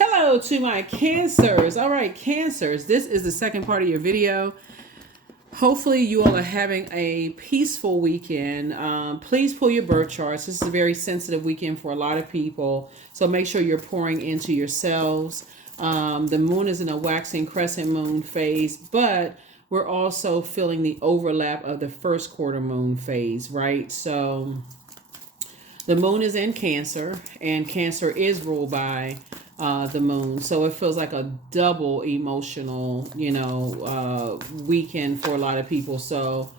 Hello to my cancers. All right, cancers. This is the second part of your video. Hopefully you all are having a peaceful weekend. Please pull your birth charts. This is a very sensitive weekend for a lot of people. So make sure you're pouring into yourselves. The moon is in a waxing crescent moon phase, but we're also feeling the overlap of the first quarter moon phase, right? So the moon is in Cancer, and Cancer is ruled by the moon. So it feels like a double emotional, weekend for a lot of people. So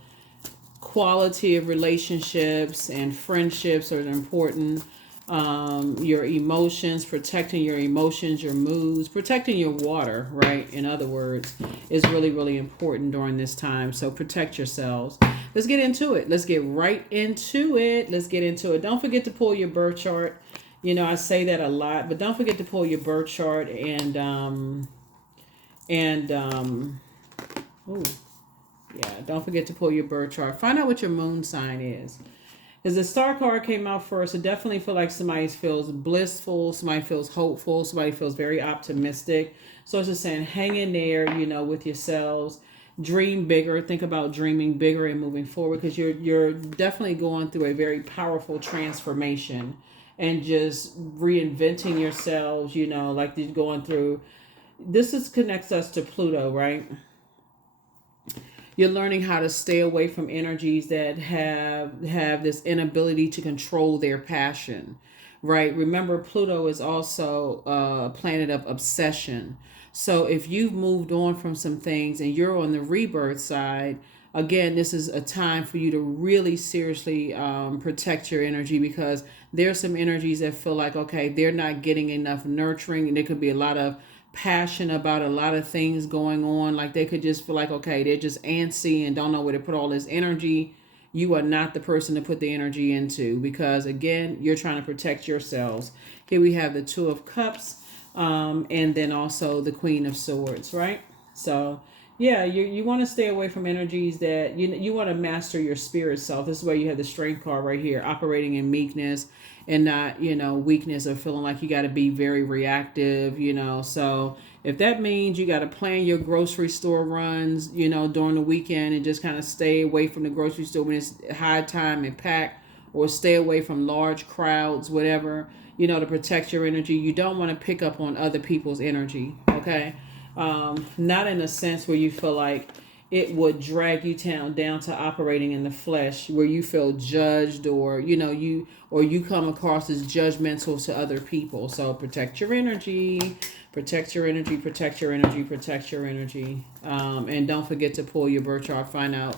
quality of relationships and friendships are important. Your emotions, protecting your emotions, your moods, protecting your water, right? In other words, is really, really important during this time. So protect yourselves. Let's get into it. Let's get right into it. Let's get into it. Don't forget to pull your birth chart. I say that a lot, but don't forget to pull your birth chart oh, yeah, don't forget to pull your birth chart. Find out what your moon sign is. As the star card came out first, it definitely feel like somebody feels blissful, somebody feels hopeful, somebody feels very optimistic. So it's just saying, hang in there, with yourselves. Dream bigger. Think about dreaming bigger and moving forward, because you're definitely going through a very powerful transformation and just reinventing yourselves. Like you're going through. Connects us to Pluto, right? You're learning how to stay away from energies that have this inability to control their passion, right? Remember, Pluto is also a planet of obsession. So if you've moved on from some things and you're on the rebirth side, again, this is a time for you to really seriously protect your energy, because there's some energies that feel like, okay, they're not getting enough nurturing, and there could be a lot of passion about a lot of things going on. Like they could just feel like, okay, they're just antsy and don't know where to put all this energy. You are not the person to put the energy into, because again, you're trying to protect yourselves. Here we have the Two of Cups, and then also the Queen of Swords, right? So yeah, you want to stay away from energies that you want to master your spirit self. This is where you have the Strength card right here, operating in meekness and not weakness, or feeling like you got to be very reactive. So if that means you got to plan your grocery store runs during the weekend, and just kind of stay away from the grocery store when it's high time and packed, or stay away from large crowds, whatever, to protect your energy. You don't want to pick up on other people's energy, okay? Not in a sense where you feel like it would drag you down to operating in the flesh, where you feel judged, or you come across as judgmental to other people. So protect your energy, protect your energy, protect your energy, protect your energy. And don't forget to pull your birth chart, find out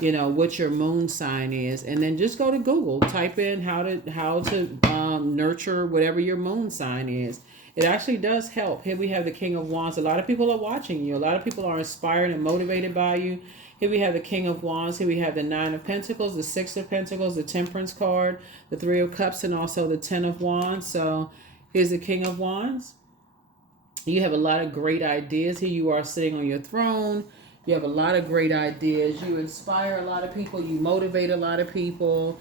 what your moon sign is, and then just go to Google, type in how to nurture whatever your moon sign is. It actually does help. Here we have the King of Wands. A lot of people are watching you. A lot of people are inspired and motivated by you. Here we have the King of Wands. Here we have the Nine of Pentacles, the Six of Pentacles, the Temperance card, the Three of Cups, and also the Ten of Wands. So here's the King of Wands. You have a lot of great ideas. Here you are sitting on your throne. You have a lot of great ideas. You inspire a lot of people. You motivate a lot of people.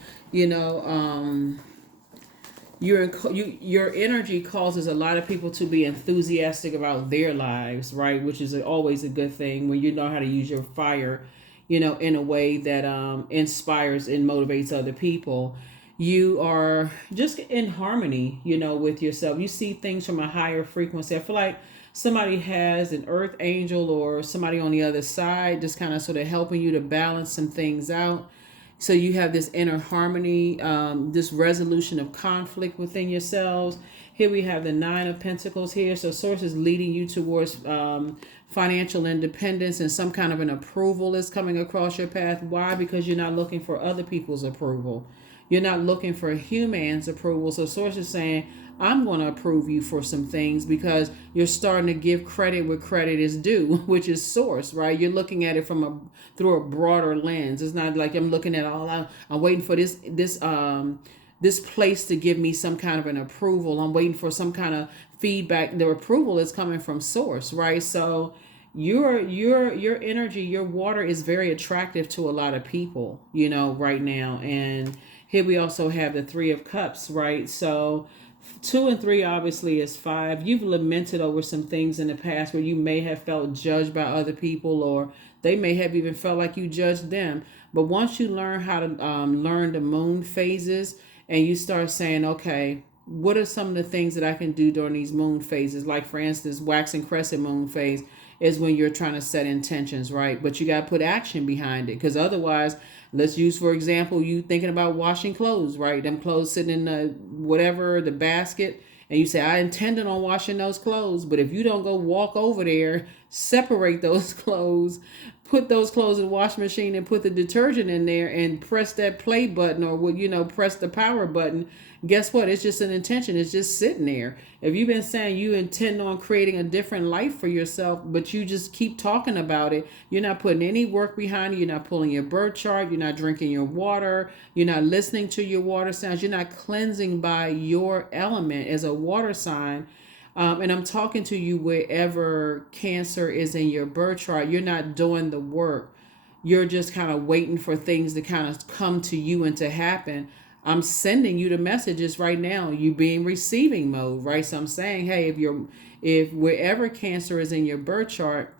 Your energy causes a lot of people to be enthusiastic about their lives, right? Which is always a good thing when you know how to use your fire, in a way that inspires and motivates other people. You are just in harmony, with yourself. You see things from a higher frequency. I feel like somebody has an earth angel or somebody on the other side, just kind of sort of helping you to balance some things out. So you have this inner harmony, this resolution of conflict within yourselves. Here we have the Nine of Pentacles here. So Source is leading you towards financial independence, and some kind of an approval is coming across your path. Why? Because you're not looking for other people's approval. You're not looking for human's approval. So Source is saying, I'm going to approve you for some things, because you're starting to give credit where credit is due, which is Source, right? You're looking at it through a broader lens. It's not like I'm looking at I'm waiting for this place to give me some kind of an approval. I'm waiting for some kind of feedback. The approval is coming from Source, right? So your energy, your water is very attractive to a lot of people, right now. And here we also have the Three of Cups, right? So Two and three obviously is five. You've lamented over some things in the past where you may have felt judged by other people, or they may have even felt like you judged them. But once you learn how to learn the moon phases, and you start saying, okay, what are some of the things that I can do during these moon phases? Like, for instance, waxing crescent moon phase is when you're trying to set intentions, right? But you got to put action behind it, because otherwise, let's use, for example, you thinking about washing clothes, right? Them clothes sitting in the whatever, the basket, and you say, I intended on washing those clothes. But if you don't go walk over there, separate those clothes, put those clothes in the washing machine and put the detergent in there and press that play button, or press the power button, guess what? It's just an intention. It's just sitting there. If you've been saying you intend on creating a different life for yourself, but you just keep talking about it, you're not putting any work behind it. You're not pulling your birth chart. You're not drinking your water. You're not listening to your water signs. You're not cleansing by your element as a water sign. And I'm talking to you wherever Cancer is in your birth chart. You're not doing the work. You're just kind of waiting for things to kind of come to you and to happen. I'm sending you the messages right now. You be in receiving mode, right? So I'm saying, hey, if wherever Cancer is in your birth chart,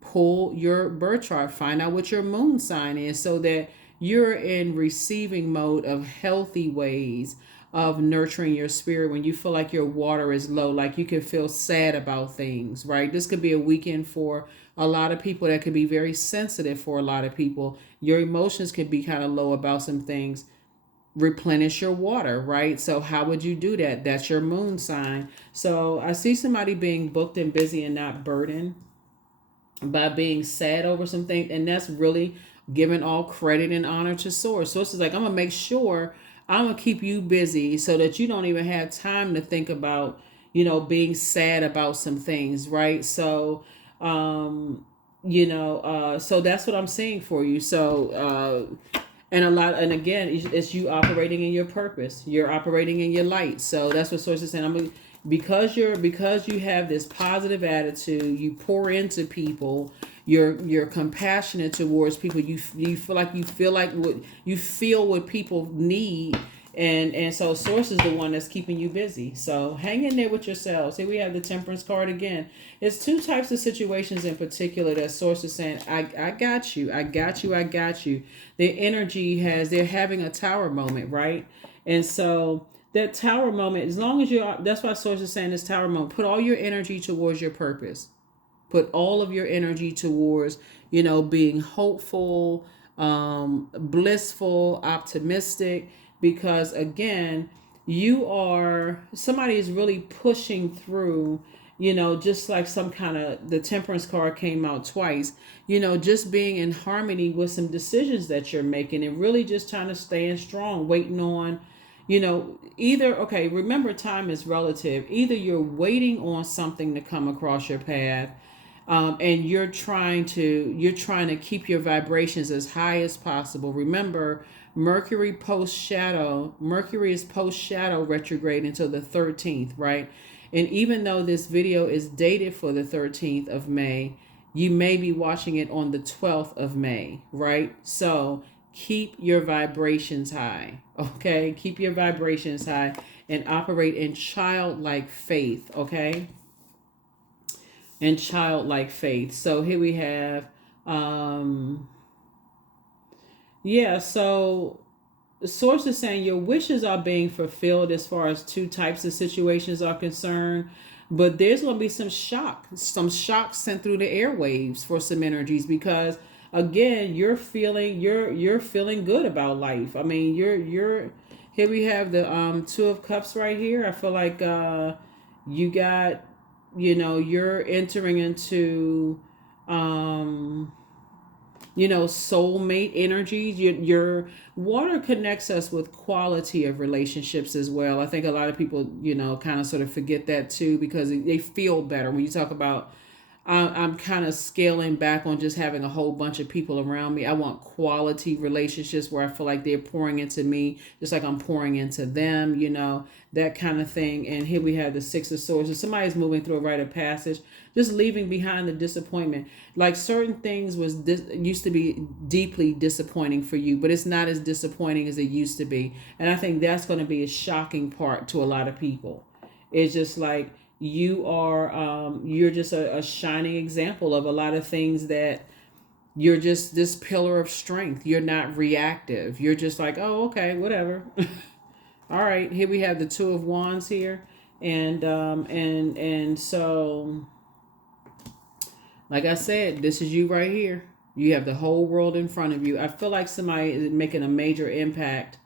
pull your birth chart, find out what your moon sign is, so that you're in receiving mode of healthy ways of nurturing your spirit when you feel like your water is low, like you can feel sad about things, right? This could be a weekend for a lot of people that could be very sensitive for a lot of people. Your emotions could be kind of low about some things. Replenish your water, right? So how would you do that? That's your moon sign. So I see somebody being booked and busy and not burdened by being sad over something, and that's really giving all credit and honor to Source. Source is like, I'm gonna make sure I'm gonna keep you busy so that you don't even have time to think about, being sad about some things, right? So, so that's what I'm saying for you. So, and again, it's you operating in your purpose. You're operating in your light. So that's what Source is saying. Because you have this positive attitude, you pour into people. You're compassionate towards people. You feel like what people need. And so Source is the one that's keeping you busy. So hang in there with yourselves. Here we have the Temperance card again. It's two types of situations in particular that Source is saying, I got you. I got you. I got you. Their energy they're having a tower moment, right? And so that tower moment, as long as that's why Source is saying this tower moment, put all your energy towards your purpose. Put all of your energy towards, being hopeful, blissful, optimistic, because again, somebody is really pushing through, just like the Temperance card came out twice, just being in harmony with some decisions that you're making, and really just trying to stay strong, waiting on, remember, time is relative. Either you're waiting on something to come across your path, and you're trying to keep your vibrations as high as possible. Remember, Mercury is post shadow retrograde until the 13th, right? And even though this video is dated for the 13th of May, you may be watching it on the 12th of May, right? So keep your vibrations high, okay? Keep your vibrations high and operate in childlike faith, okay? And childlike faith. So here we have, so the Source is saying your wishes are being fulfilled as far as two types of situations are concerned, but there's going to be some shock sent through the airwaves for some energies, because again, you're feeling good about life. I mean, you're here we have the Two of Cups right here. I feel like you got, you're entering into soulmate energies. Your water connects us with quality of relationships as well. I think a lot of people, kind of sort of forget that too, because they feel better when you talk about I'm kind of scaling back on just having a whole bunch of people around me. I want quality relationships where I feel like they're pouring into me, just like I'm pouring into them, that kind of thing. And here we have the Six of Swords. If somebody's moving through a rite of passage, just leaving behind the disappointment. Like certain things used to be deeply disappointing for you, but it's not as disappointing as it used to be. And I think that's going to be a shocking part to a lot of people. It's just like you're just a shining example of a lot of things that you're just this pillar of strength. You're not reactive. You're just like, oh, okay, whatever. All right, here we have the Two of Wands here, and so, like I said, this is you right here. You have the whole world in front of you. I feel like somebody is making a major impact,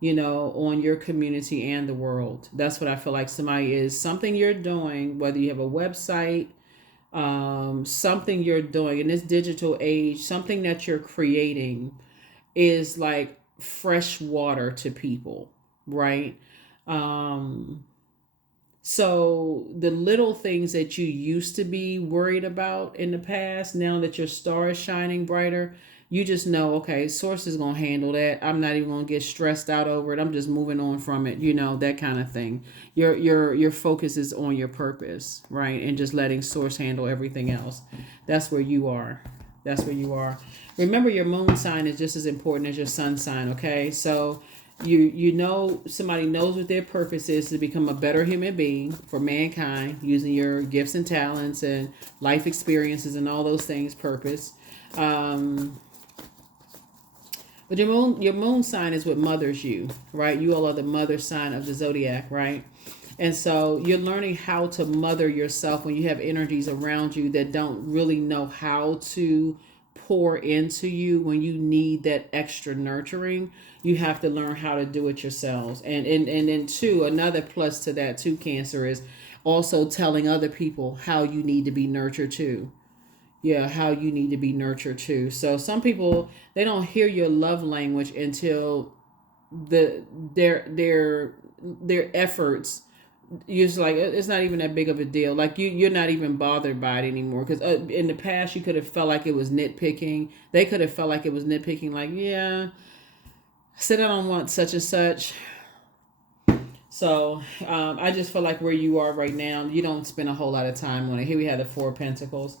on your community and the world. That's what I feel like somebody is. Something you're doing, whether you have a website, something you're doing in this digital age, something that you're creating is like fresh water to people, right? Um, so the little things that you used to be worried about in the past, now that your star is shining brighter, you just know, okay, source is gonna handle that. I'm not even gonna get stressed out over it. I'm just moving on from it, that kind of thing. Your focus is on your purpose, right? And just letting source handle everything else. That's where you are. That's where you are. Remember, your moon sign is just as important as your sun sign, okay? So somebody knows what their purpose is to become a better human being for mankind using your gifts and talents and life experiences and all those things. Purpose. But your moon sign is what mothers you, right? You all are the mother sign of the zodiac, right? And so you're learning how to mother yourself when you have energies around you that don't really know how to pour into you when you need that extra nurturing. You have to learn how to do it yourselves. And then two, another plus to that too, Cancer, is also telling other people how you need to be nurtured too. Yeah, how you need to be nurtured too. So some people, they don't hear your love language until the their efforts. You're just like, it's not even that big of a deal. Like you're not even bothered by it anymore. Because in the past, you could have felt like it was nitpicking. They could have felt like it was nitpicking. Like, yeah, I said I don't want such and such. So I just feel like where you are right now, you don't spend a whole lot of time on it. Here we have the Four of Pentacles.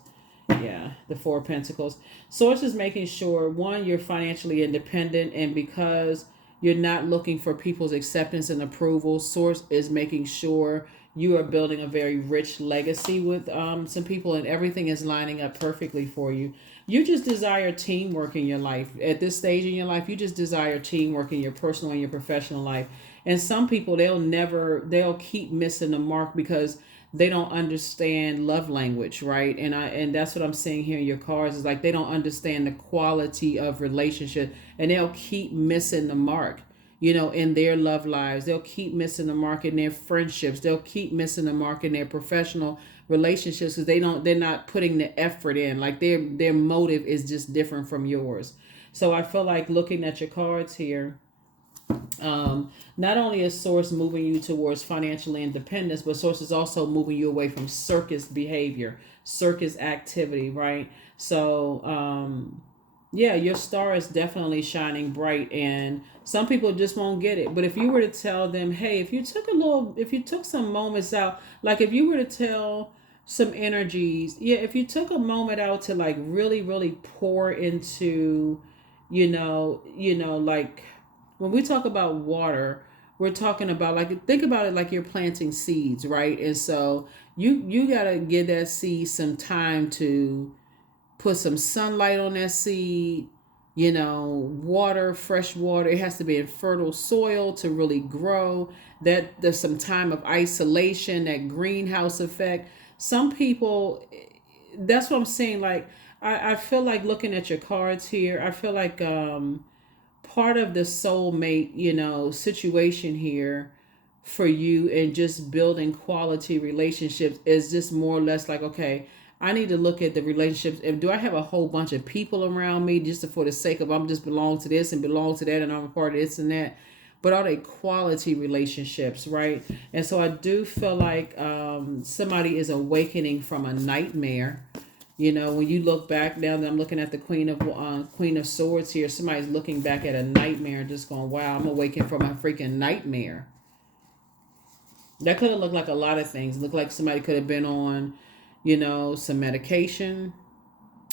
Yeah, the Four of Pentacles. Source is making sure, one, you're financially independent, and because you're not looking for people's acceptance and approval, Source is making sure you are building a very rich legacy with some people, and everything is lining up perfectly for you. You just desire teamwork in your life. At this stage in your life, you just desire teamwork in your personal and your professional life. And some people, they'll keep missing the mark because they don't understand love language, right? And that's what I'm seeing here in your cards, is like they don't understand the quality of relationship, and they'll keep missing the mark, in their love lives. They'll keep missing the mark in their friendships. They'll keep missing the mark in their professional relationships because they're not putting the effort in. Like their motive is just different from yours. So I feel like, looking at your cards here, not only is Source moving you towards financial independence, but Source is also moving you away from circus behavior, circus activity, right? So, yeah, your star is definitely shining bright, and some people just won't get it. But if you were to tell them, hey, if you took some moments out, like if you were to tell some energies, yeah, if you took a moment out to like really, really pour into, like when we talk about water, we're talking about, like, think about it like you're planting seeds, right? And so you gotta give that seed some time to put some sunlight on that seed, water, fresh water. It has to be in fertile soil to really grow. That there's some time of isolation, that greenhouse effect. Some people, that's what I'm saying. Like, I feel like, looking at your cards here, I feel like part of the soulmate, situation here for you, and just building quality relationships, is just more or less like, okay, I need to look at the relationships. If do I have a whole bunch of people around me just for the sake of, I'm just belong to this and belong to that and I'm a part of this and that, but are they quality relationships, right? And so I do feel like somebody is awakening from a nightmare, You know, when you look back, now that I'm looking at the Queen of Swords here, somebody's looking back at a nightmare and just going, wow, I'm awakened from a freaking nightmare. That could have looked like a lot of things. It looked like somebody could have been on, some medication.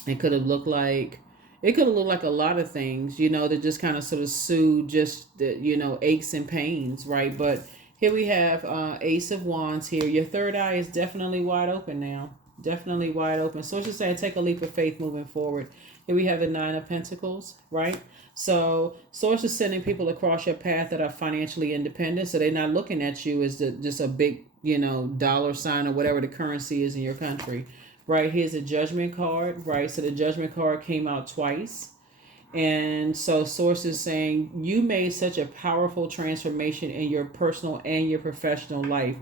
It could have looked like a lot of things, that just kind of sort of soothe just the, aches and pains, right? But here we have Ace of Wands here. Your third eye is definitely wide open now. Definitely wide open. So it's just saying take a leap of faith moving forward. Here we have the Nine of Pentacles, right? So Source is sending people across your path that are financially independent. So they're not looking at you as just a big, dollar sign or whatever the currency is in your country. Right, here's a Judgment card, right? So the Judgment card came out twice. And so Source is saying you made such a powerful transformation in your personal and your professional life.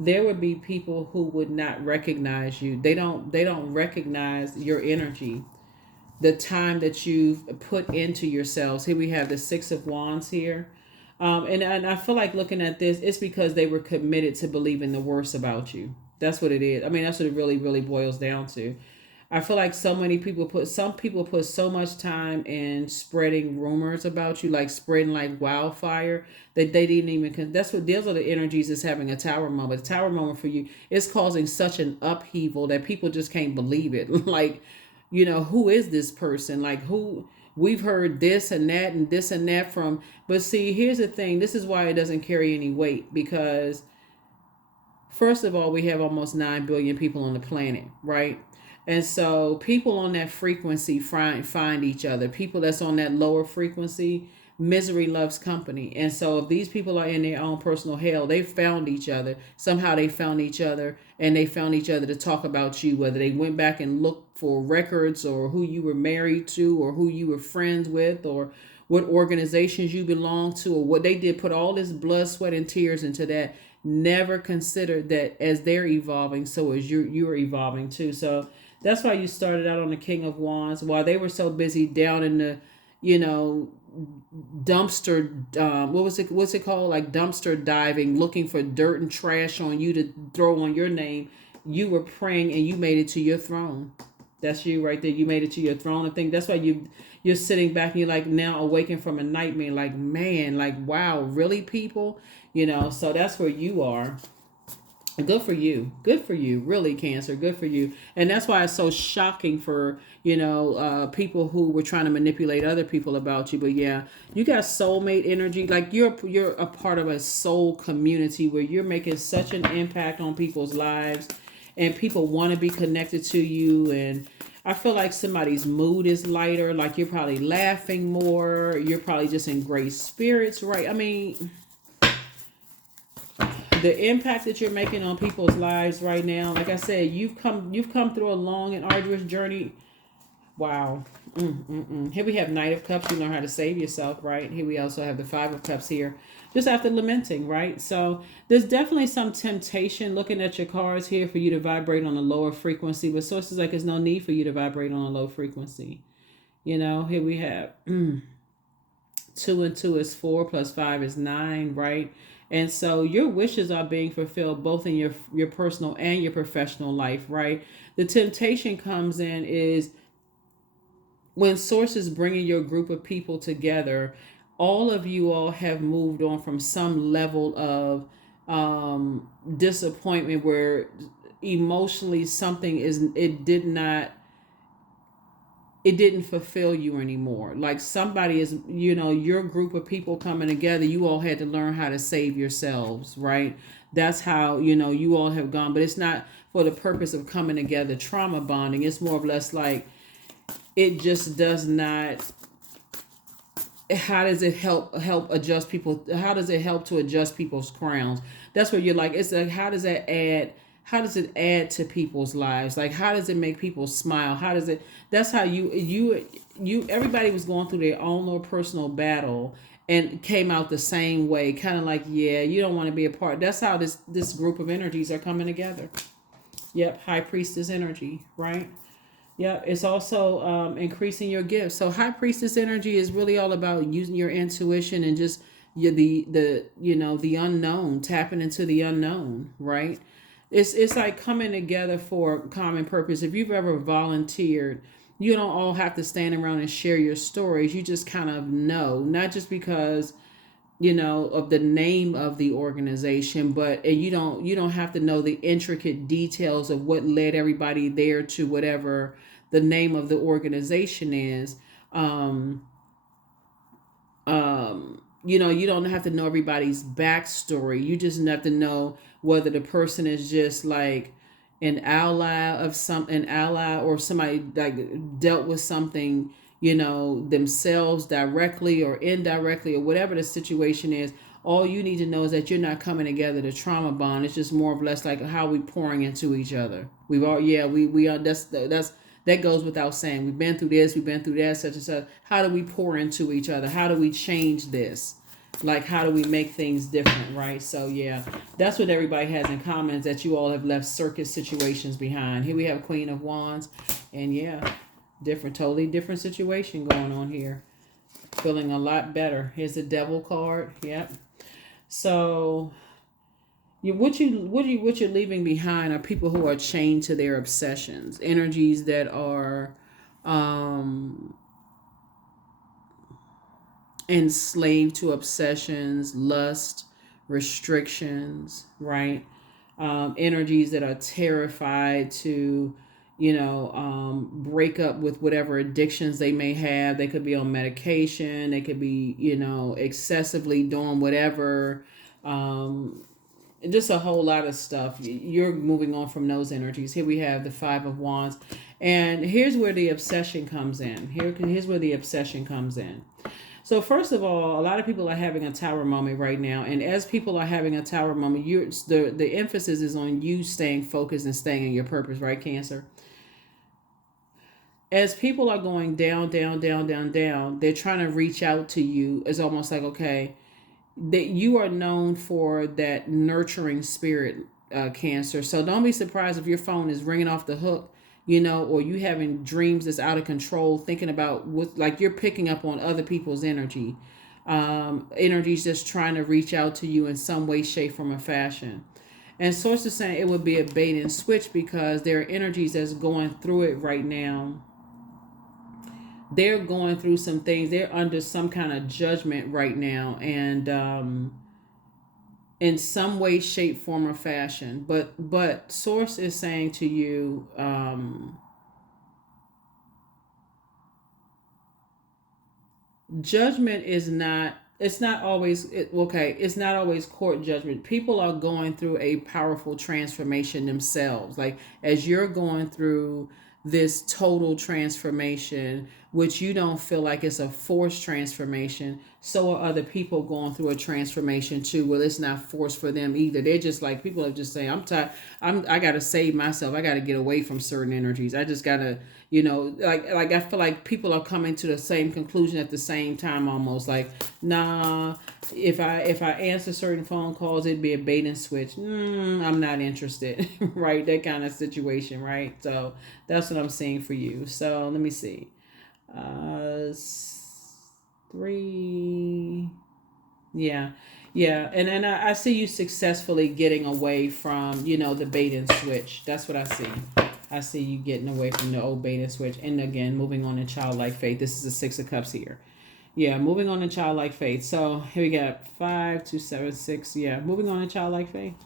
There would be people who would not recognize you. They don't recognize your energy, the time that you've put into yourselves. Here we have the Six of Wands here. And I feel like looking at this, it's because they were committed to believing the worst about you. That's what it is. I mean, that's what it really, really boils down to. I feel like some people put so much time in spreading rumors about you, like spreading like wildfire, that they didn't even. That's what those are the energies that's having a tower moment. A tower moment for you is causing such an upheaval that people just can't believe it. Like, who is this person? Like, who? We've heard this and that and this and that from. But see, here's the thing. This is why it doesn't carry any weight, because first of all, we have almost 9 billion people on the planet, right? And so people on that frequency find each other. People that's on that lower frequency, misery loves company. And so if these people are in their own personal hell, they found each other. Somehow they found each other, and they found each other to talk about you, whether they went back and looked for records or who you were married to or who you were friends with or what organizations you belong to or what they did, put all this blood, sweat, and tears into that. Never considered that as they're evolving, so as you're evolving too. So that's why you started out on the King of Wands, while they were so busy down in the, you know, dumpster. What's it called? Like dumpster diving, looking for dirt and trash on you to throw on your name. You were praying and you made it to your throne. That's you right there. You made it to your throne. I think that's why you're sitting back and you're like now awakened from a nightmare. Like, man, like, wow, really, people? So that's where you are. Good for you. Good for you. Really, Cancer. Good for you. And that's why it's so shocking for, people who were trying to manipulate other people about you. But yeah, you got soulmate energy. Like you're a part of a soul community where you're making such an impact on people's lives, and people want to be connected to you. And I feel like somebody's mood is lighter. Like you're probably laughing more. You're probably just in great spirits, right? I mean, the impact that you're making on people's lives right now, like I said, you've come through a long and arduous journey. Wow. Here we have Knight of Cups. You learn how to save yourself, right? Here we also have the Five of Cups here, just after lamenting, right? So there's definitely some temptation looking at your cards here for you to vibrate on a lower frequency, but sources like there's no need for you to vibrate on a low frequency. Here we have 2 and 2 is 4 plus 5 is 9, right? And so your wishes are being fulfilled both in your personal and your professional life, right? The temptation comes in is when Source is bringing your group of people together. All of you all have moved on from some level of disappointment where emotionally it didn't fulfill you anymore. Like somebody is, your group of people coming together, you all had to learn how to save yourselves, right? That's how, you all have gone, but it's not for the purpose of coming together, trauma bonding. It's more or less like, it just does not. How does it help adjust people? How does it help to adjust people's crowns? That's what you're like. It's like, how does it add to people's lives? Like, how does it make people smile? That's how you everybody was going through their own little personal battle and came out the same way. Kind of like, yeah, you don't want to be a part. That's how this group of energies are coming together. Yep. High Priestess energy, right? Yeah, it's also increasing your gifts. So High Priestess energy is really all about using your intuition and just the unknown, tapping into the unknown, right? It's like coming together for a common purpose. If you've ever volunteered, you don't all have to stand around and share your stories. You just kind of know, not just because of the name of the organization, but you don't have to know the intricate details of what led everybody there to whatever the name of the organization is. um you don't have to know everybody's backstory. You just have to know whether the person is just like an ally, or somebody like dealt with something, themselves directly or indirectly, or whatever the situation is. All you need to know is that you're not coming together to trauma bond. It's just more or less like how we pouring into each other. We've all yeah we are that's that goes without saying. We've been through this, we've been through that, such and such. How do we pour into each other? How do we change this? Like, how do we make things different, right? So yeah, that's what everybody has in common, is that you all have left circus situations behind. Here we have Queen of Wands, and yeah, totally different situation going on here. Feeling a lot better. Here's the Devil card. Yep. So what you're leaving behind are people who are chained to their obsessions, energies that are um enslaved to obsessions, lust, restrictions, right? Energies that are terrified to, break up with whatever addictions they may have. They could be on medication, they could be, excessively doing whatever. Just a whole lot of stuff. You're moving on from those energies. Here we have the Five of Wands. And here's where the obsession comes in. Here's where the obsession comes in. So first of all, a lot of people are having a tower moment right now, and as people are having a tower moment, the emphasis is on you staying focused and staying in your purpose, right, Cancer? As people are going down, down, down, down, down, they're trying to reach out to you. It's almost like, okay, that you are known for that nurturing spirit, Cancer. So don't be surprised if your phone is ringing off the hook, or you having dreams that's out of control, thinking about what, like you're picking up on other people's energy. Energies just trying to reach out to you in some way, shape, form, or fashion. And sources saying it would be a bait and switch, because there are energies that's going through it right now. They're going through some things. They're under some kind of judgment right now, and in some way, shape, form, or fashion. But source is saying to you, judgment is not. It's not always okay. It's not always court judgment. People are going through a powerful transformation themselves. Like, as you're going through this total transformation, which you don't feel like it's a forced transformation, so are other people going through a transformation too. Well, it's not forced for them either. They're just like, people are just saying, I'm tired. I gotta save myself. I gotta get away from certain energies. I just gotta, like I feel like people are coming to the same conclusion at the same time, almost like, nah, if I answer certain phone calls, it'd be a bait and switch. I'm not interested. Right? That kind of situation, right? So that's what I'm seeing for you. So let me see. uh 3, yeah, yeah. And I see you successfully getting away from, the bait and switch. That's what I see. I see you getting away from the old bait and switch, and again, moving on in childlike faith. This is the Six of Cups here. Yeah, moving on in childlike faith. So here we got 5, 2, 7, 6. Yeah, moving on in childlike faith.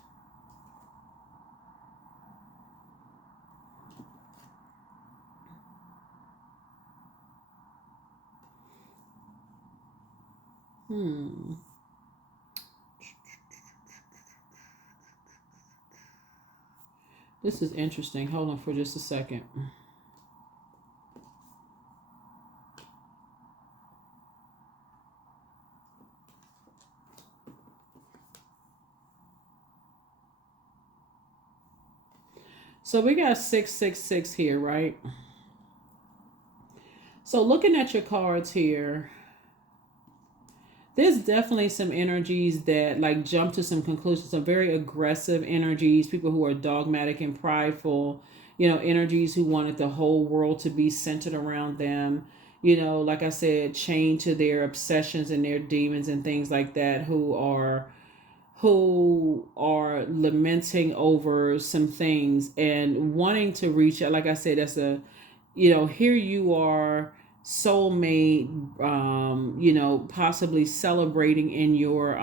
Hmm. This is interesting. Hold on for just a second. So we got 666 here, right? So looking at your cards here, there's definitely some energies that like jump to some conclusions, some very aggressive energies, people who are dogmatic and prideful, energies who wanted the whole world to be centered around them, like I said, chained to their obsessions and their demons and things like that, who are lamenting over some things and wanting to reach out. Like I said, that's a, here you are, soulmate, possibly celebrating in your,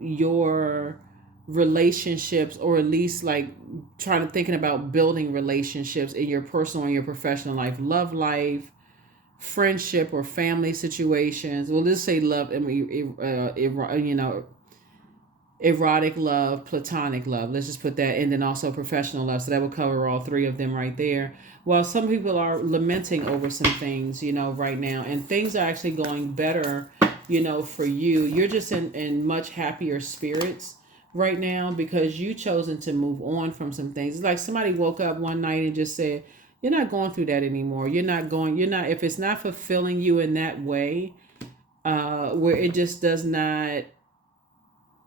your relationships, or at least like trying to thinking about building relationships in your personal and your professional life, love life, friendship or family situations. Well, let's say love. I mean, erotic love, platonic love. Let's just put that, and then also professional love. So that would cover all three of them right there. Well, some people are lamenting over some things, right now, and things are actually going better, for you. You're just in much happier spirits right now because you chosen to move on from some things. It's like somebody woke up one night and just said, you're not going through that anymore. If it's not fulfilling you in that way, where it just does not,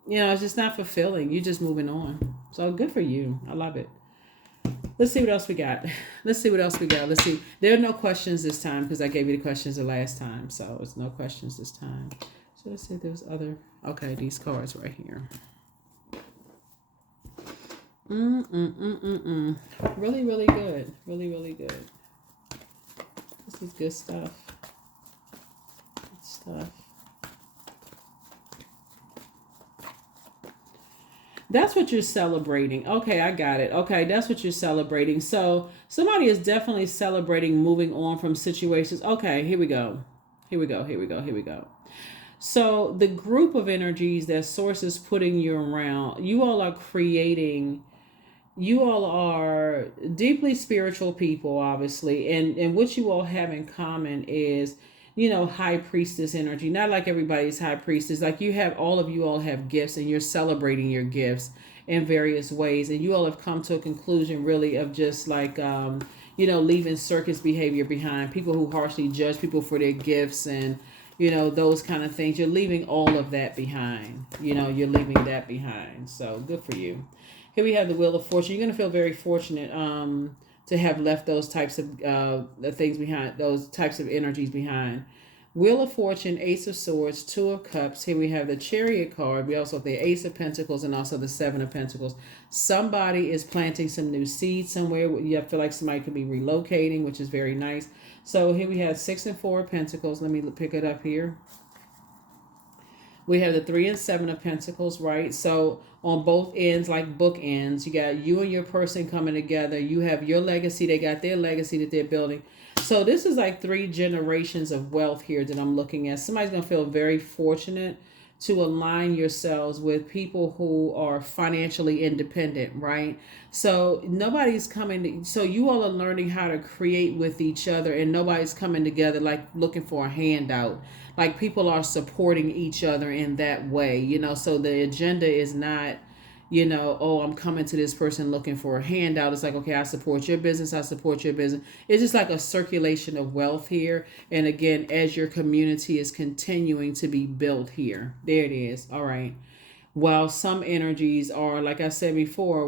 it's just not fulfilling. You're just moving on. So good for you. I love it. Let's see what else we got. Let's see. There are no questions this time because I gave you the questions the last time. So it's no questions this time. So let's see if there's other. Okay, these cards right here. Really, really good. Really, really good. This is good stuff. Good stuff. That's what you're celebrating. Okay, I got it. Okay, that's what you're celebrating. So somebody is definitely celebrating moving on from situations. Okay, here we go. Here we go. So the group of energies that source is putting you around, you all are deeply spiritual people, obviously, and what you all have in common is, high priestess energy. Not like everybody's high priestess. Like all of you all have gifts, and you're celebrating your gifts in various ways, and you all have come to a conclusion, really, of just like, leaving circus behavior behind. People who harshly judge people for their gifts and, those kind of things. You're leaving all of that behind. You're leaving that behind. So good for you. Here we have the Wheel of Fortune. You're going to feel very fortunate to have left those types of things behind, those types of energies behind. Wheel of Fortune, Ace of Swords, Two of Cups. Here we have the Chariot card. We also have the Ace of Pentacles and also the Seven of Pentacles. Somebody is planting some new seeds somewhere. You feel like somebody could be relocating, which is very nice. So here we have 6 and 4 of Pentacles. Let me pick it up here. We have the 3 and 7 of Pentacles, right? So on both ends, like bookends, you got you and your person coming together. You have your legacy. They got their legacy that they're building. So this is like 3 generations of wealth here that I'm looking at. Somebody's going to feel very fortunate to align yourselves with people who are financially independent, right? So nobody's so you all are learning how to create with each other, and nobody's coming together like looking for a handout. Like people are supporting each other in that way, so the agenda is not, oh, I'm coming to this person looking for a handout. It's like, okay, I support your business. It's just like a circulation of wealth here. And again, as your community is continuing to be built here. There it is. All right. While some energies are, like I said before,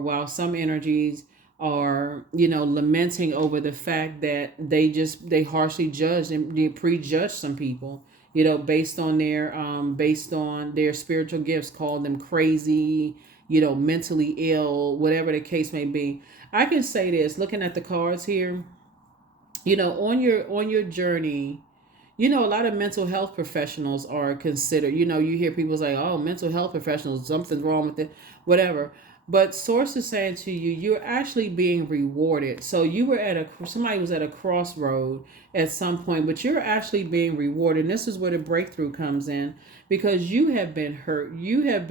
are, lamenting over the fact that they harshly judge and they prejudge some people, based on their spiritual gifts, call them crazy, mentally ill, whatever the case may be. I can say this, looking at the cards here, on your journey, a lot of mental health professionals are considered, you hear people say, oh, mental health professionals, something's wrong with it, whatever. But source is saying to you, you're actually being rewarded. So somebody was at a crossroad at some point, but you're actually being rewarded. And this is where the breakthrough comes in, because you have been hurt. You have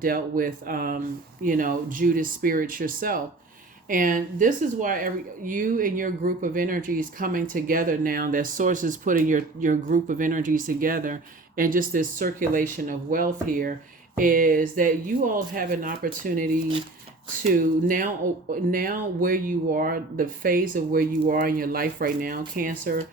dealt with, Judas spirits yourself. And this is why you and your group of energies coming together now, that source is putting your group of energies together, and just this circulation of wealth here, is that you all have an opportunity to now where you are, the phase of where you are in your life right now, Cancer,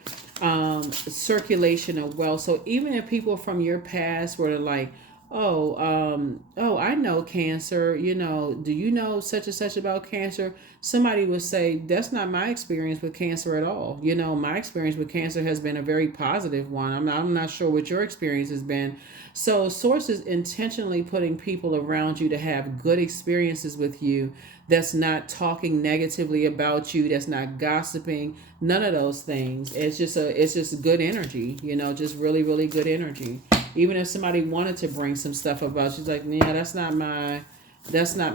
circulation of wealth. So even if people from your past were like, oh, I know cancer. Do you know such and such about cancer? Somebody would say, that's not my experience with cancer at all. My experience with cancer has been a very positive one. I'm not sure what your experience has been. So, source is intentionally putting people around you to have good experiences with you, that's not talking negatively about you, that's not gossiping, none of those things. It's just good energy, just really, really good energy. Even if somebody wanted to bring some stuff about, she's like, yeah, that's not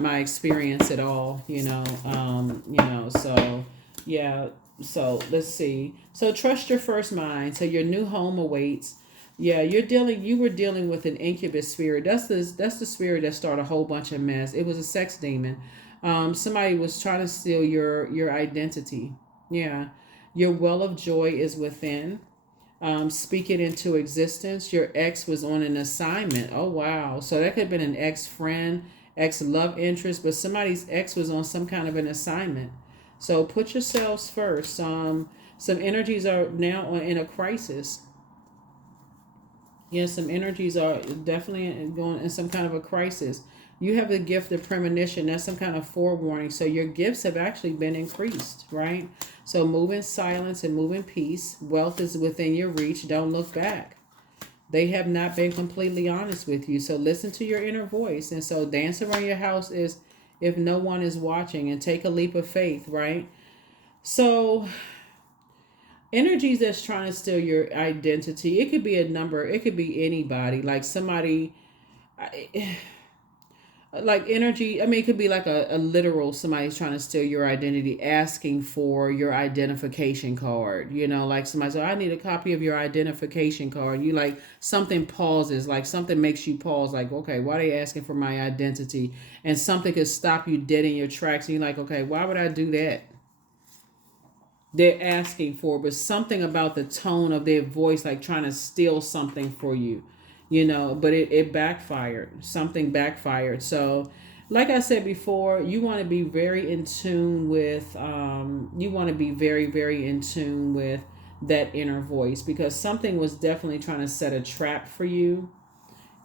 my experience at all. So yeah. So let's see. So trust your first mind. So your new home awaits. Yeah, you were dealing with an incubus spirit. That's the spirit that started a whole bunch of mess. It was a sex demon. Somebody was trying to steal your identity. Yeah. Your well of joy is within. Speak it into existence. Your ex was on an assignment. Oh wow. So that could have been an ex friend, ex love interest, but somebody's ex was on some kind of an assignment. So put yourselves first. Some energies are now in a crisis. Yes, some energies are definitely going in some kind of a crisis. You have the gift of premonition. That's some kind of forewarning. So your gifts have actually been increased, right? So move in silence and move in peace. Wealth is within your reach. Don't look back. They have not been completely honest with you. So listen to your inner voice. And so dance around your house is if no one is watching, and take a leap of faith, right? So energies that's trying to steal your identity, it could be a number, it could be anybody, like somebody, like energy. I mean, it could be like a literal somebody's trying to steal your identity, asking for your identification card. Like somebody said, I need a copy of your identification card. You like something pauses, like something makes you pause, like, okay, why are they asking for my identity? And something could stop you dead in your tracks. And you're like, okay, why would I do that? They're asking for, but something about the tone of their voice, like trying to steal something for you, but it backfired. Something backfired. So, like I said before, you want to be very in tune with, you want to be very, very in tune with that inner voice, because something was definitely trying to set a trap for you.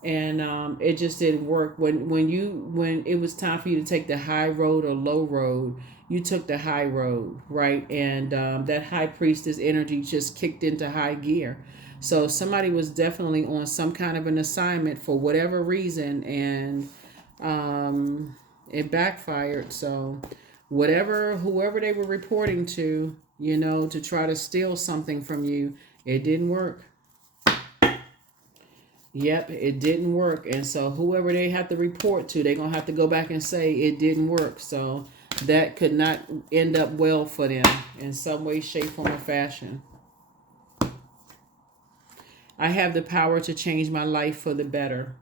And it just didn't work. When it was time for you to take the high road or low road, you took the high road, right? And that high priestess energy just kicked into high gear. So somebody was definitely on some kind of an assignment for whatever reason, and it backfired. So whoever they were reporting to, to try to steal something from you, it didn't work. Yep, it didn't work. And so whoever they have to report to, they're going to have to go back and say it didn't work. So that could not end up well for them in some way, shape, form, or fashion. I have the power to change my life for the better.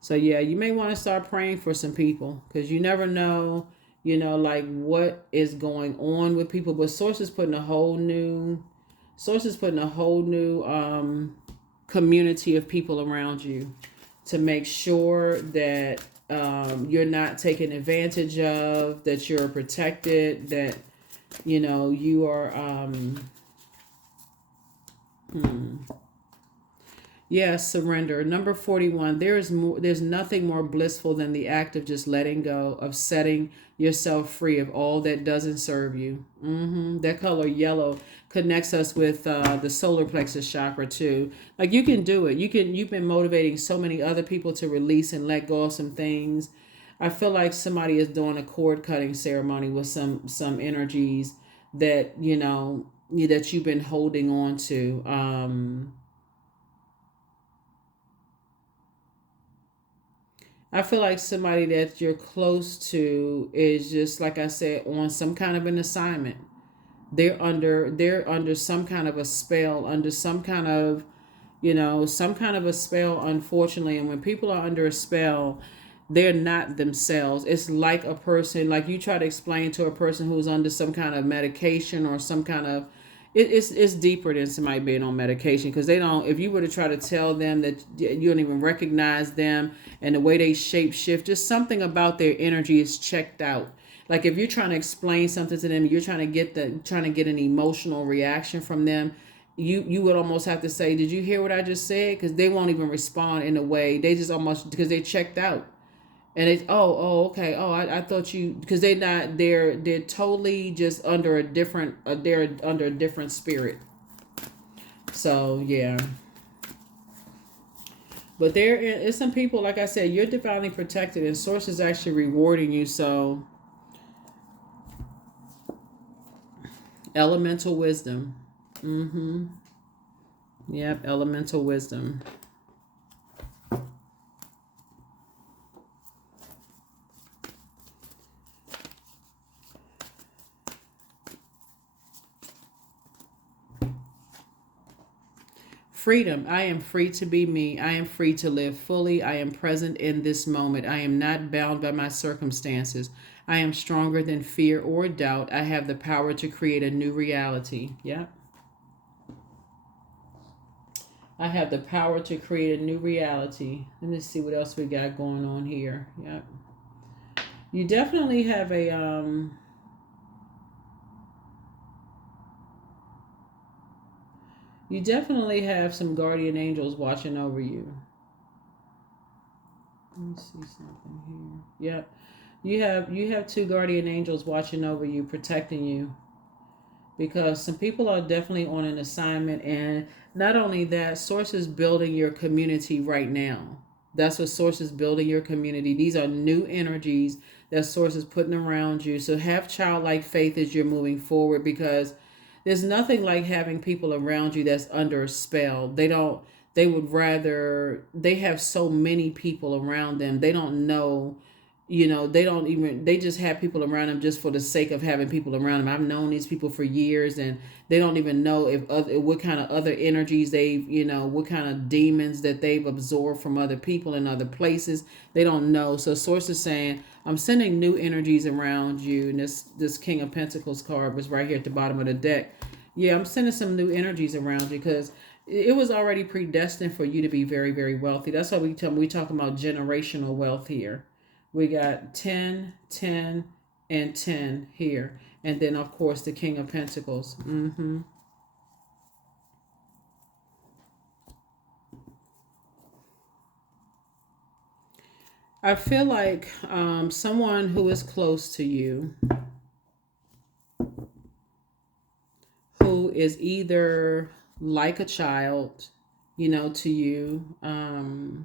So yeah, you may want to start praying for some people, because you never know, like what is going on with people. But source is putting a whole new community of people around you to make sure that you're not taken advantage of, that you're protected, that you are yes, surrender. Number 41. There's nothing more blissful than the act of just letting go, of setting yourself free of all that doesn't serve you. That color yellow connects us with the solar plexus chakra too. Like you can do it. You've been motivating so many other people to release and let go of some things. I feel like somebody is doing a cord cutting ceremony with some energies that that you've been holding on to. I feel like somebody that you're close to is just, like I said, on some kind of an assignment. They're under some kind of a spell, under some kind of a spell, unfortunately. And when people are under a spell, they're not themselves. It's like a person, like you try to explain to a person who's under some kind of medication or some kind of, it's deeper than somebody being on medication, because they don't, if you were to try to tell them that you don't even recognize them and the way they shape shift, just something about their energy is checked out. Like if you're trying to explain something to them, you're trying to get an emotional reaction from them, you would almost have to say, did you hear what I just said? Because they won't even respond in a way. They just almost, because they checked out. And it's, okay, I thought you, because they're totally just under a different, they're under a different spirit. So yeah. But there is some people, like I said, you're divinely protected, and source is actually rewarding you. So elemental wisdom. Mm-hmm. Yep, elemental wisdom. Freedom. I am free to be me. I am free to live fully. I am present in this moment. I am not bound by my circumstances. I am stronger than fear or doubt. I have the power to create a new reality. Yep. I have the power to create a new reality. Let me see what else we got going on here. Yep. You definitely have you definitely have some guardian angels watching over you. Let me see something here. Yep. You have two guardian angels watching over you, protecting you. Because some people are definitely on an assignment, and not only that, source is building your community right now. That's what source is building, your community. These are new energies that source is putting around you. So have childlike faith as you're moving forward, because there's nothing like having people around you that's under a spell. They would rather, they have so many people around them, they don't know, they don't even, they just have people around them just for the sake of having people around them. I've known these people for years, and they don't even know if what kind of other energies they've, what kind of demons that they've absorbed from other people in other places. They don't know. So source is saying, I'm sending new energies around you. And this King of Pentacles card was right here at the bottom of the deck. Yeah, I'm sending some new energies around you, because it was already predestined for you to be very, very wealthy. That's why we talk about generational wealth here. We got 10, 10, and 10 here. And then, of course, the King of Pentacles. Mm-hmm. I feel like someone who is close to you, who is either like a child, to you, hmm.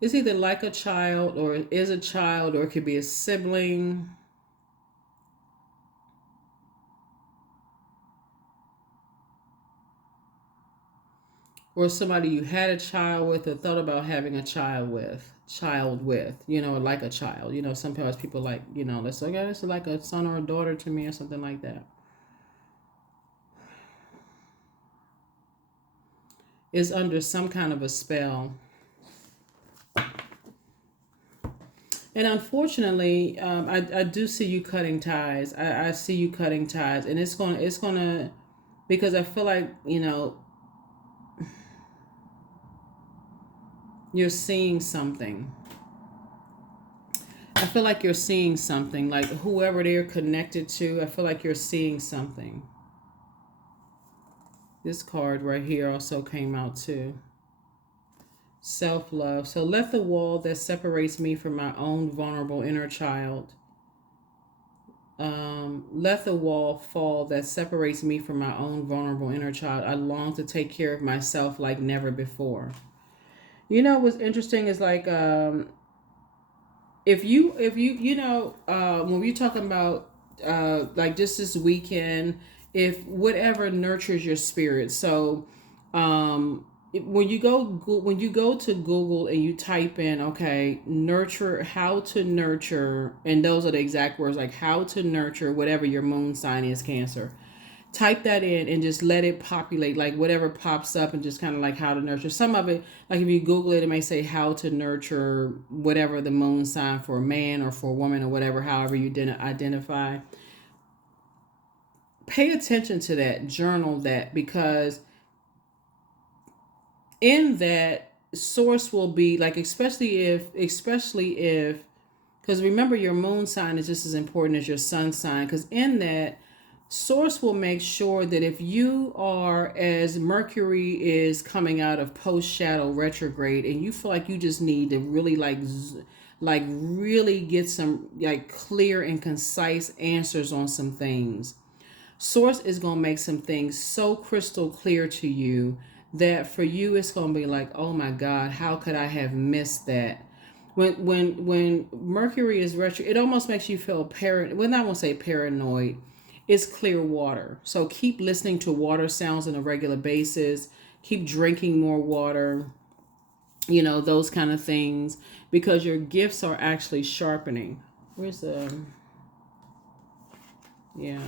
It's either like a child, or is a child, or it could be a sibling. Or somebody you had a child with, or thought about having a child with, or like a child. Sometimes people like, let's say, okay, this is like a son or a daughter to me, or something like that. Is under some kind of a spell. And unfortunately, I do see you cutting ties. I see you cutting ties, and it's gonna, because I feel like, you're seeing something. I feel like you're seeing something, like whoever they're connected to. I feel like you're seeing something. This card right here also came out too. Self-love. So let the wall that separates me from my own vulnerable inner child. Let the wall fall that separates me from my own vulnerable inner child. I long to take care of myself like never before. What's interesting is like, if you when we're talking about like just this weekend, if whatever nurtures your spirit. So when you go to Google and you type in, okay, nurture, how to nurture, and those are the exact words, like how to nurture whatever your moon sign is, Cancer. Type that in and just let it populate, like whatever pops up, and just kind of like how to nurture. Some of it, like if you Google it, it may say how to nurture whatever the moon sign for a man or for a woman or whatever, however you didn't identify. Pay attention to that, journal that, because in that, source will be like, especially if because remember, your moon sign is just as important as your sun sign, because in that, source will make sure that if you are, as Mercury is coming out of post shadow retrograde, and you feel like you just need to really like really get some like clear and concise answers on some things, source is going to make some things so crystal clear to you that for you it's going to be like, oh my God, how could I have missed that? When Mercury is retro, it almost makes you feel well, I won't say paranoid. It's clear water. So keep listening to water sounds on a regular basis. Keep drinking more water, those kind of things, because your gifts are actually sharpening. Where's the, yeah.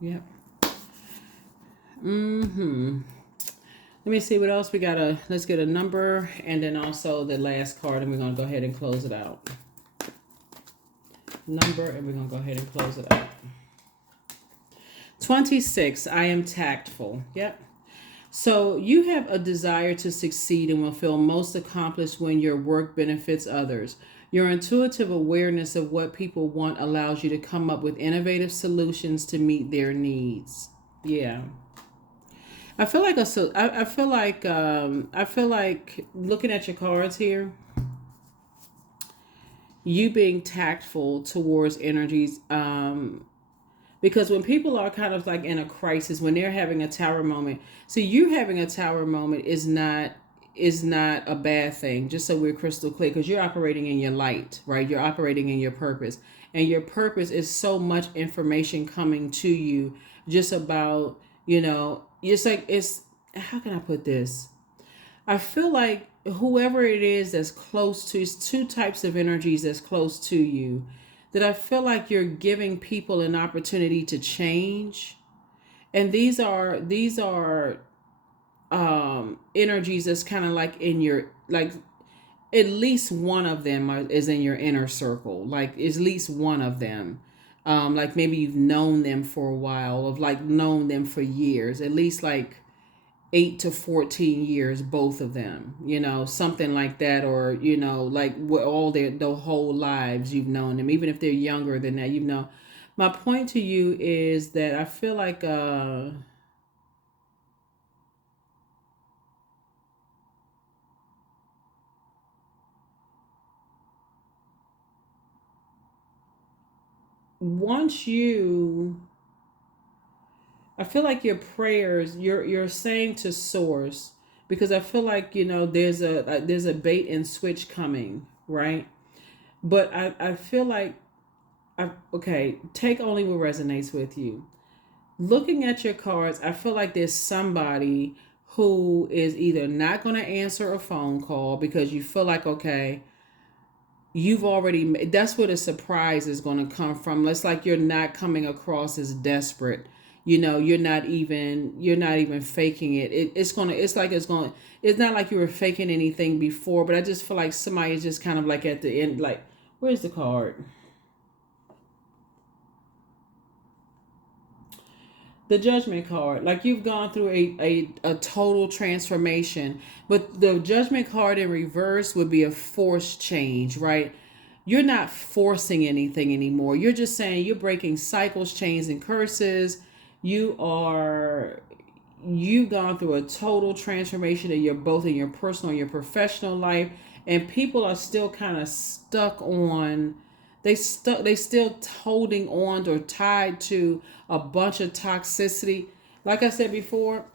Yep. Let me see what else we got. Let's get a number, and then also the last card, and we're gonna go ahead and close it out. Number, and we're gonna go ahead and close it out. 26. I am tactful. Yep. So you have a desire to succeed and will feel most accomplished when your work benefits others. Your intuitive awareness of what people want allows you to come up with innovative solutions to meet their needs. Yeah. I feel like I feel like looking at your cards here, you being tactful towards energies, because when people are kind of like in a crisis, when they're having a tower moment, so you having a tower moment is not a bad thing, just so we're crystal clear, because you're operating in your light, right? You're operating in your purpose, and your purpose is so much information coming to you just about, it's like, it's, how can I put this? I feel like whoever it is that's close to, it's two types of energies that's close to you, that I feel like you're giving people an opportunity to change. And these are energies that's kind of like in your, like, at least one of them is in your inner circle, like at least one of them, like maybe you've known them for a while, of like known them for years, at least like 8 to 14 years, both of them, something like that, or like all their whole lives you've known them, even if they're younger than that, my point to you is that I feel like once you, I feel like your prayers, you're saying to source, because I feel like there's a bait and switch coming, right? But I feel like, okay, take only what resonates with you. Looking at your cards, I feel like there's somebody who is either not going to answer a phone call because you feel like, okay, you've already, that's where the surprise is going to come from. It's like you're not coming across as desperate. You're not even faking it. It's not like you were faking anything before, but I just feel like somebody is just kind of like at the end, like, where's the card? The Judgment card, like you've gone through a total transformation, but the Judgment card in reverse would be a forced change, right? You're not forcing anything anymore. You're just saying you're breaking cycles, chains, and curses. You've gone through a total transformation in your personal and your professional life, and people are still kind of stuck on, they still holding on or tied to a bunch of toxicity. Like I said before,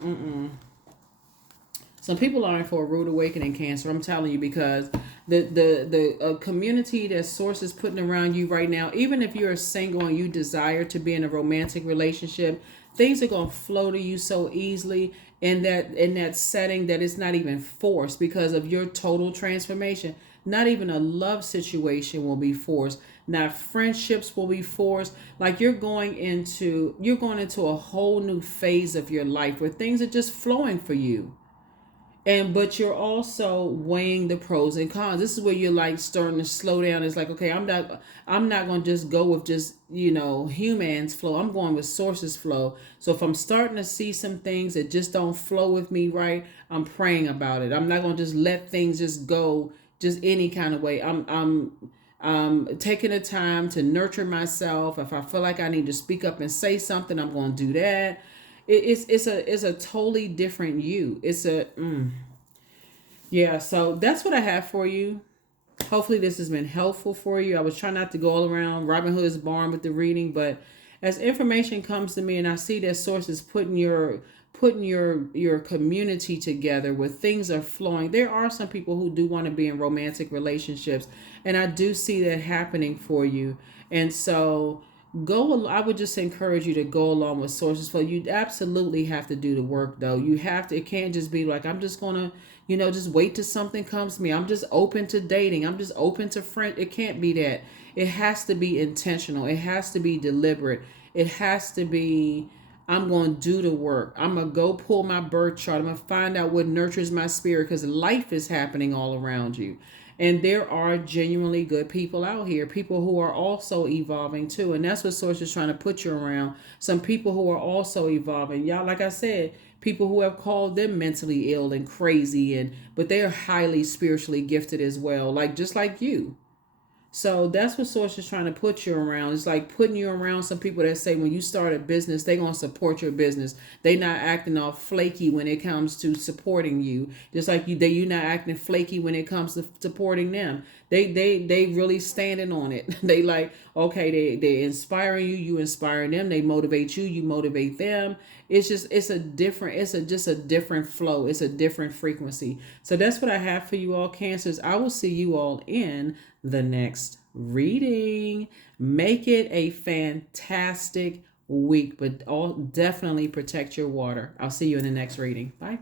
some people are in for a rude awakening, Cancer. I'm telling you, because the community that source is putting around you right now, even if you're single and you desire to be in a romantic relationship, Things are going to flow to you so easily in that setting that it's not even forced because of your total transformation. Not even a love situation will be forced. Not friendships will be forced. Like you're going into a whole new phase of your life where things are just flowing for you. And but you're also weighing the pros and cons. This is where you're like starting to slow down. It's like, okay, I'm not going to just go with just humans flow. I'm going with sources flow. So if I'm starting to see some things that just don't flow with me right, I'm praying about it. I'm not going to just let things just go just any kind of way. I'm taking the time to nurture myself. If I feel like I need to speak up and say something, I'm going to do that. It's a totally different you. Yeah. So that's what I have for you. Hopefully this has been helpful for you. I was trying not to go all around Robin Hood's barn with the reading, but as information comes to me and I see that sources putting your community together where things are flowing. There are some people who do want to be in romantic relationships, and I do see that happening for you. And so I would just encourage you to go along with sources flow. You absolutely have to do the work though. You have to. It can't just be like, I'm just gonna just wait till something comes to me. I'm just open to dating. I'm just open to friend. It can't be that. It has to be intentional. It has to be deliberate. It has to be, I'm going to do the work. I'm going to go pull my birth chart. I'm going to find out what nurtures my spirit because life is happening all around you. And there are genuinely good people out here, people who are also evolving too. And that's what Source is trying to put you around. Some people who are also evolving. Y'all, like I said, people who have called them mentally ill and crazy, but they're highly spiritually gifted as well, like just like you. So that's what Source is trying to put you around. It's like putting you around some people that say when you start a business, they're going to support your business. They not acting all flaky when it comes to supporting you. Just like you're not acting flaky when it comes to supporting them. They really standing on it. They like, okay, they inspiring you, you inspiring them. They motivate you, you motivate them. It's just a different flow. It's a different frequency. So that's what I have for you all, Cancers. I will see you all in the next reading. Make it a fantastic week, but definitely protect your water. I'll see you in the next reading. Bye.